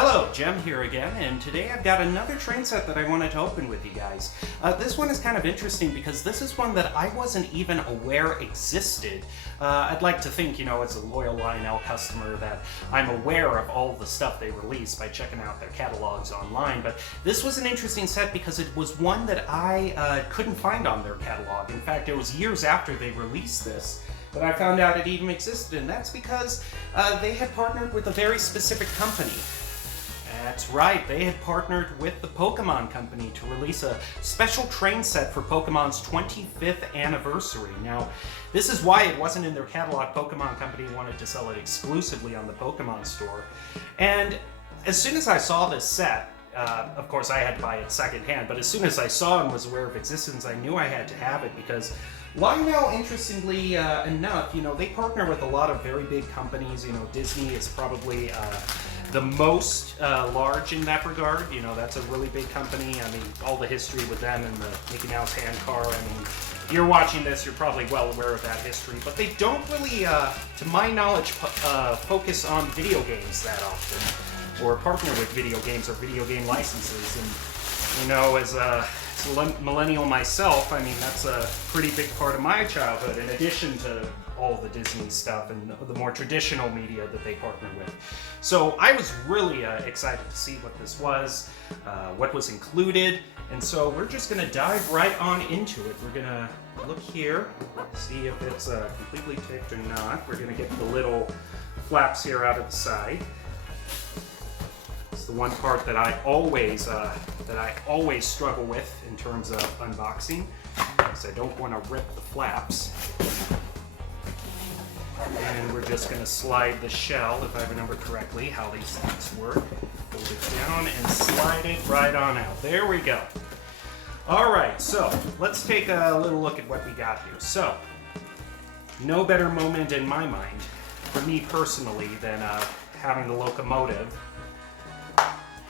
Hello, Jem here again, and today I've got another train set that I wanted to open with you guys. This one is kind of interesting because this is one that I wasn't even aware existed. I'd like to think, as a loyal Lionel customer that I'm aware of all the stuff they release by checking out their catalogs online, but this was an interesting set because it was one that I couldn't find on their catalog. In fact, it was years after they released this that I found out it even existed, and that's because they had partnered with a very specific company. That's right, they had partnered with the Pokemon Company to release a special train set for Pokemon's 25th anniversary. Now, this is why it wasn't in their catalog. Pokemon Company wanted to sell it exclusively on the Pokemon Store. And as soon as I saw this set, of course I had to buy it secondhand, but as soon as I saw and was aware of existence, I knew I had to have it because Lionel, interestingly enough, they partner with a lot of very big companies. Disney is probably the most large in that regard. That's a really big company. I mean, all the history with them and the Mickey Mouse hand car. I mean, you're watching this, you're probably well aware of that history, but they don't really, to my knowledge, focus on video games that often, or partner with video games or video game licenses. And, as a millennial myself, I mean, that's a pretty big part of my childhood, in addition to all the Disney stuff and the more traditional media that they partner with. So I was really excited to see what this was, what was included, and so we're just going to dive right on into it. We're going to look here, see if it's completely taped or not. We're going to get the little flaps here out of the side. It's the one part that I always struggle with in terms of unboxing, because I don't want to rip the flaps. And we're just going to slide the shell, if I remember correctly, how these things work. Hold it down and slide it right on out. There we go. Alright, so let's take a little look at what we got here. So, no better moment in my mind, for me personally, than having the locomotive,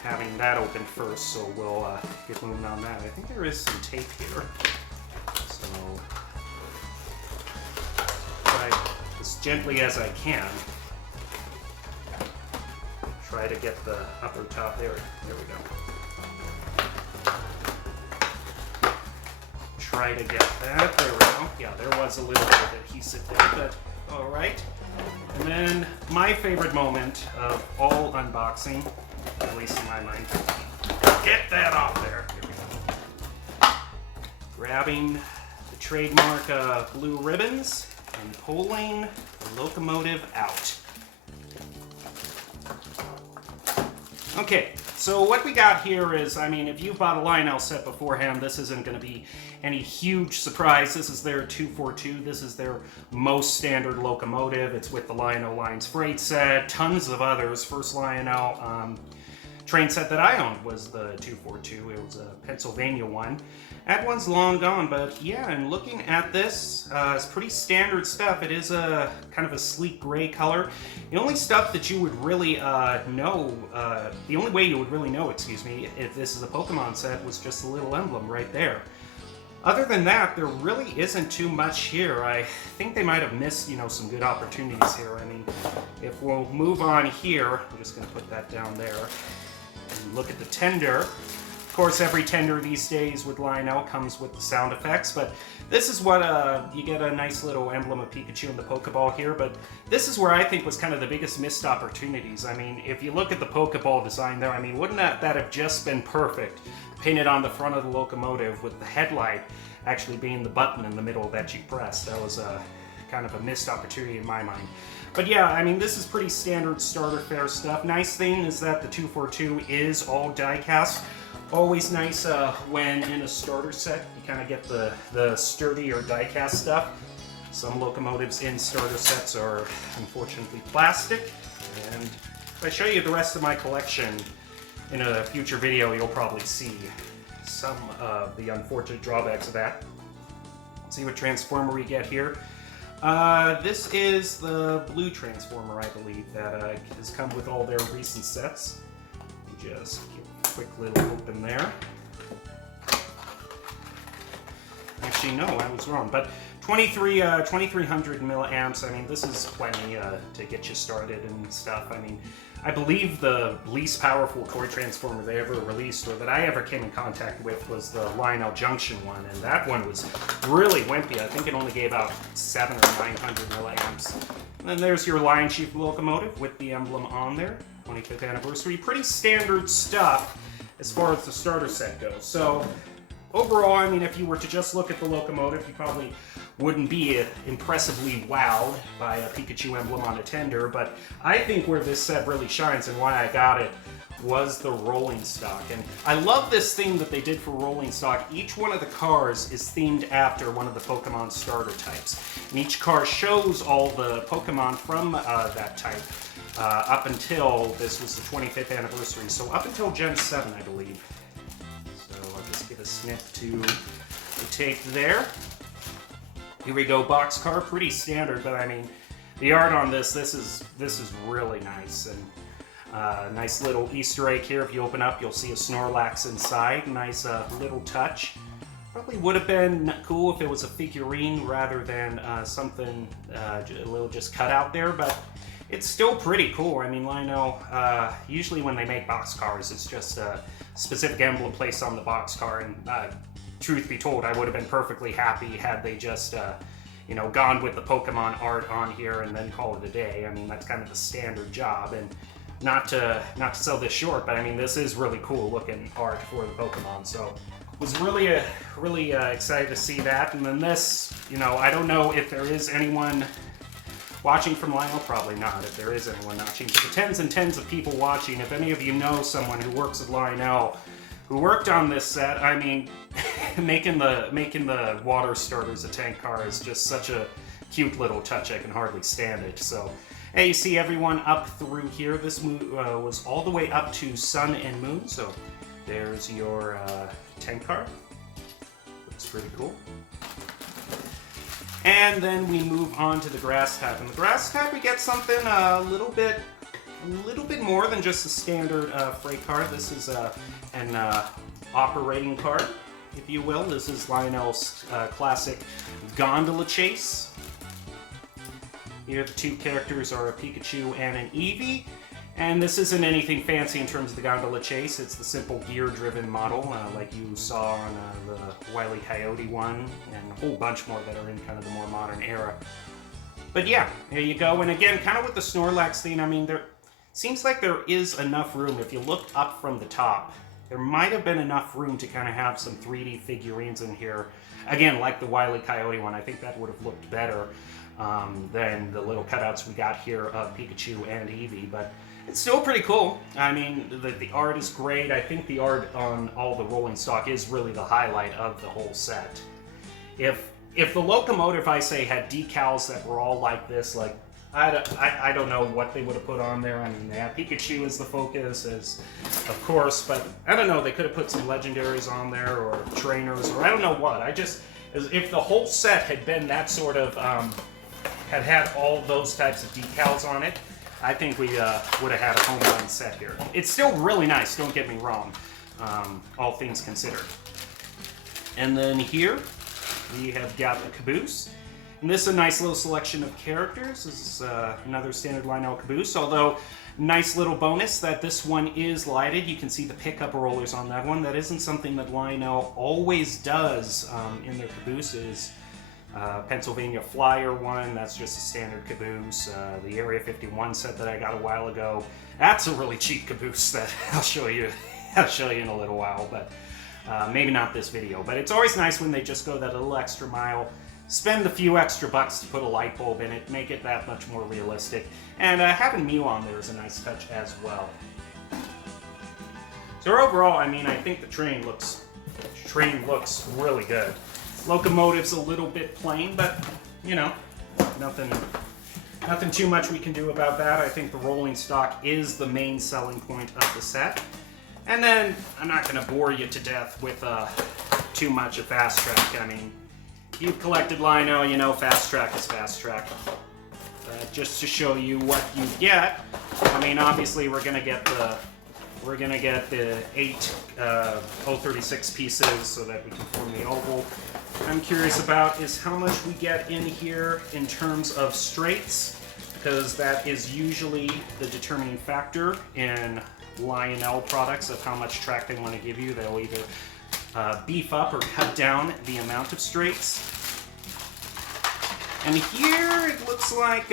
having that open first, so we'll get moving on that. I think there is some tape here. So, as gently as I can, try to get the upper top there. There we go. Try to get that. There we go. Yeah, there was a little bit of adhesive there, but all right. And then my favorite moment of all unboxing, at least in my mind, get that off there. Here we go. Grabbing the trademark blue ribbons and pulling the locomotive out. Okay, so what we got here is, I mean, if you've bought a Lionel set beforehand, this isn't going to be any huge surprise. This is their 242. This is their most standard locomotive. It's with the Lionel Lines freight set, tons of others. First Lionel train set that I owned was the 242. It was a Pennsylvania one. That one's long gone, but yeah, and looking at this, it's pretty standard stuff. It is a kind of a sleek gray color. The only stuff that you would really the only way you would really know, if this is a Pokemon set was just the little emblem right there. Other than that, there really isn't too much here. I think they might have missed, some good opportunities here. I mean, if we'll move on here, I'm just going to put that down there. And look at the tender. Of course, every tender these days with Lionel comes with the sound effects, but this is what, you get a nice little emblem of Pikachu in the Pokeball here, but this is where I think was kind of the biggest missed opportunities. I mean, if you look at the Pokeball design there, I mean, wouldn't that have just been perfect? Painted on the front of the locomotive with the headlight actually being the button in the middle that you press. That was kind of a missed opportunity in my mind. But yeah, I mean, this is pretty standard starter fare stuff. Nice thing is that the 242 is all die-cast. Always nice when in a starter set, you kind of get the sturdier die-cast stuff. Some locomotives in starter sets are unfortunately plastic. And if I show you the rest of my collection in a future video, you'll probably see some of the unfortunate drawbacks of that. Let's see what transformer we get here. This is the blue transformer, I believe, that has come with all their recent sets. Just give a quick little open there. Actually, no, I was wrong. But 2300 milliamps. I mean, this is plenty to get you started and stuff. I mean, I believe the least powerful toy transformer they ever released, or that I ever came in contact with, was the Lionel Junction one, and that one was really wimpy. I think it only gave out 700 or 900 milliamps. And then there's your Lion Chief locomotive with the emblem on there, 25th anniversary. Pretty standard stuff as far as the starter set goes. So overall, I mean, if you were to just look at the locomotive, you probably wouldn't be impressively wowed by a Pikachu emblem on a tender, but I think where this set really shines and why I got it was the rolling stock. And I love this theme that they did for rolling stock. Each one of the cars is themed after one of the Pokemon starter types. And each car shows all the Pokemon from that type up until this was the 25th anniversary. So up until Gen 7, I believe. So I'll just give a snip to the tape there. Here we go, boxcar, pretty standard, but I mean, the art on this is really nice, and nice little Easter egg here. If you open up, you'll see a Snorlax inside. Nice little touch. Probably would have been cool if it was a figurine rather than something a little just cut out there, but it's still pretty cool. I mean, Lionel, usually when they make boxcars, it's just a specific emblem placed on the boxcar, and truth be told, I would have been perfectly happy had they just, you know, gone with the Pokemon art on here and then call it a day. I mean, that's kind of the standard job, and not to sell this short, but I mean, this is really cool looking art for the Pokemon. So, was really excited to see that. And then this, you know, I don't know if there is anyone watching from Lionel, probably not. If there is anyone watching, but the tens and tens of people watching, if any of you know someone who works at Lionel who worked on this set, I mean, making the water starters a tank car is just such a cute little touch. I can hardly stand it. So, hey, you see everyone up through here. This was all the way up to Sun and Moon. So there's your tank car. Looks pretty cool. And then we move on to the grass type. In the grass type, we get something a little bit more than just a standard freight car. This is an operating car, if you will. This is Lionel's classic Gondola Chase. Here the two characters are a Pikachu and an Eevee. And this isn't anything fancy in terms of the Gondola Chase. It's the simple gear-driven model, like you saw on the Wile E. Coyote one, and a whole bunch more that are in kind of the more modern era. But yeah, there you go. And again, kind of with the Snorlax theme, I mean, there seems like there is enough room. If you look up from the top, there might have been enough room to kind of have some 3D figurines in here. Again, like the Wile E. Coyote one, I think that would have looked better than the little cutouts we got here of Pikachu and Eevee, but it's still pretty cool. I mean, the art is great. I think the art on all the rolling stock is really the highlight of the whole set. If the locomotive, I say, had decals that were all like this, like, I don't know what they would have put on there. I mean, they have Pikachu as the focus, of course, but I don't know, they could have put some legendaries on there, or trainers, or I don't know what. If the whole set had been that sort of, had all those types of decals on it, I think we would have had a home run set here. It's still really nice, don't get me wrong, all things considered. And then here, we have got the caboose. And this is a nice little selection of characters. This is another standard Lionel caboose, although nice little bonus that this one is lighted. You can see the pickup rollers on that one. That isn't something that Lionel always does in their cabooses. Pennsylvania Flyer one, that's just a standard caboose. The Area 51 set that I got a while ago, that's a really cheap caboose that I'll show you in a little while, but maybe not this video. But it's always nice when they just go that little extra mile, spend a few extra bucks to put a light bulb in it, make it that much more realistic. And having Mew on there is a nice touch as well. So overall, I mean, I think the train looks really good. Locomotive's a little bit plain, but, you know, nothing too much we can do about that. I think the rolling stock is the main selling point of the set. And then, I'm not going to bore you to death with too much of Fast Track. I mean, you've collected Lionel, you know Fast Track is Fast Track. Just to show you what you get, I mean, obviously we're gonna get the 8 036 pieces so that we can form the oval. I'm curious about is how much we get in here in terms of straights, because that is usually the determining factor in Lionel products of how much track they want to give you. They'll either beef up or cut down the amount of straights. And here it looks like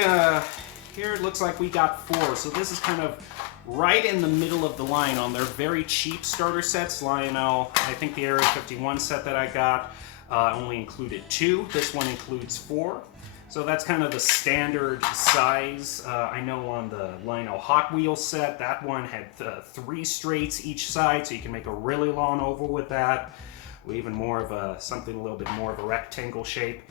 we got 4. So this is kind of right in the middle of the line on their very cheap starter sets. Lionel, I think the Area 51 set that I got only included 2. This one includes 4. So that's kind of the standard size. I know on the Lionel Hot Wheels set, that one had 3 straights each side, so you can make a really long oval with that. Or even more of something a little bit more of a rectangle shape.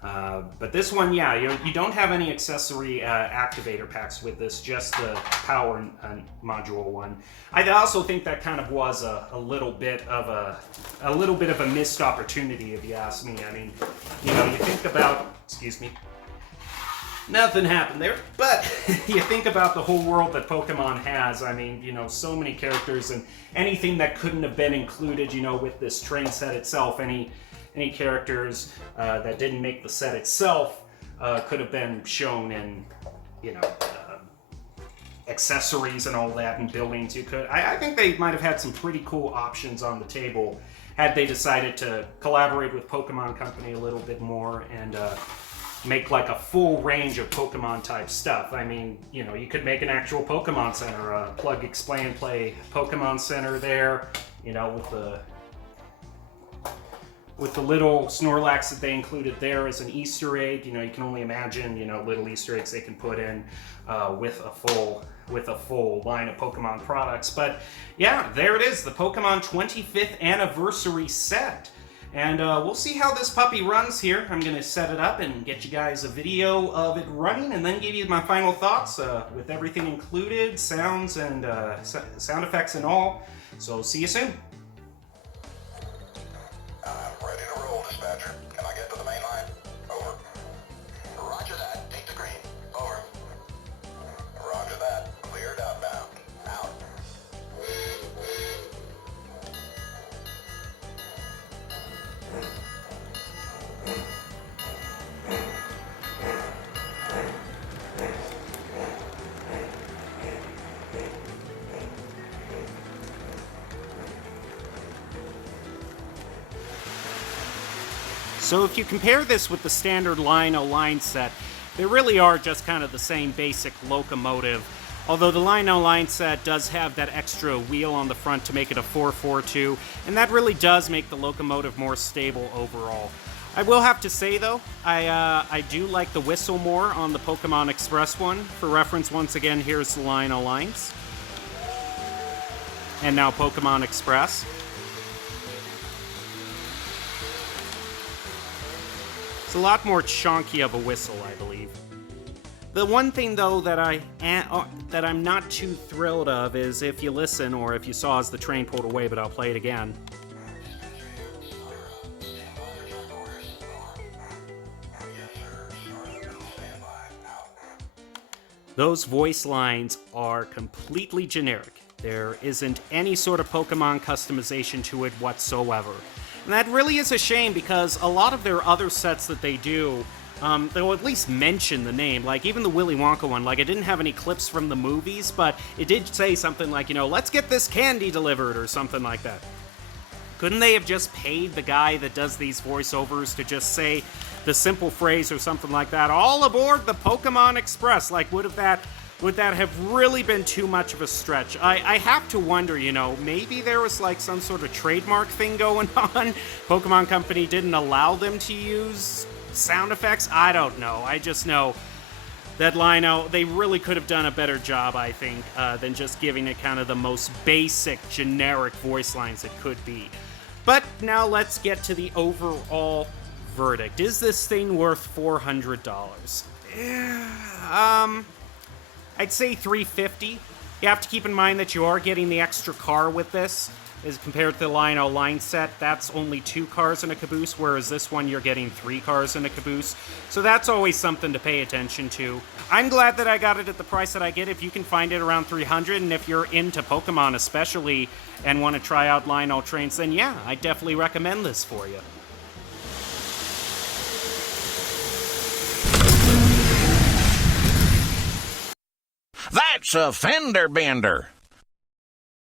But this one, yeah, you don't have any accessory activator packs with this, just the power module one. I also think that kind of was a little bit of a missed opportunity, if you ask me. I mean, you think about, excuse me, nothing happened there, but you think about the whole world that Pokemon has. I mean, so many characters, and anything that couldn't have been included, with this train set itself, any characters that didn't make the set itself could have been shown in, accessories and all that, and buildings you could. I think they might have had some pretty cool options on the table had they decided to collaborate with Pokemon Company a little bit more and make like a full range of Pokemon type stuff. I mean, you could make an actual Pokemon Center, a plug, explain, and play Pokemon Center there, with the little Snorlax that they included there as an Easter egg. You can only imagine, little Easter eggs they can put in with a full line of Pokemon products. But yeah, there it is, the Pokemon 25th anniversary set. And we'll see how this puppy runs here. I'm gonna set it up and get you guys a video of it running, and then give you my final thoughts with everything included, sounds and sound effects and all. So see you soon. Ready to roll, dispatcher. Can I get to the main line? Over. Roger that. Take the green. Over. Roger that. Cleared outbound. Out. So if you compare this with the standard Lionel line set, they really are just kind of the same basic locomotive. Although the Lionel line set does have that extra wheel on the front to make it a 442, and that really does make the locomotive more stable overall. I will have to say though, I do like the whistle more on the Pokemon Express one. For reference, once again, here's the Lionel lines. And now Pokemon Express. It's a lot more chonky of a whistle, I believe. The one thing, though, that I'm not too thrilled of is if you listen, or if you saw as the train pulled away, but I'll play it again. Those voice lines are completely generic. There isn't any sort of Pokemon customization to it whatsoever. And that really is a shame, because a lot of their other sets that they do, they'll at least mention the name. Like, even the Willy Wonka one, like, it didn't have any clips from the movies, but it did say something like, let's get this candy delivered, or something like that. Couldn't they have just paid the guy that does these voiceovers to just say the simple phrase or something like that, all aboard the Pokemon Express? Like, would that have really been too much of a stretch? I have to wonder, maybe there was like some sort of trademark thing going on. Pokemon Company didn't allow them to use sound effects. I don't know. I just know that Lionel, they really could have done a better job, I think, than just giving it kind of the most basic, generic voice lines it could be. But now let's get to the overall verdict. Is this thing worth $400? I'd say $350. You have to keep in mind that you are getting the extra car with this, as compared to the Lionel line set. That's only 2 cars in a caboose, whereas this one you're getting 3 cars in a caboose. So that's always something to pay attention to. I'm glad that I got it at the price that I get. If you can find it around $300, and if you're into Pokemon especially and want to try out Lionel trains, then yeah, I definitely recommend this for you. That's a fender bender.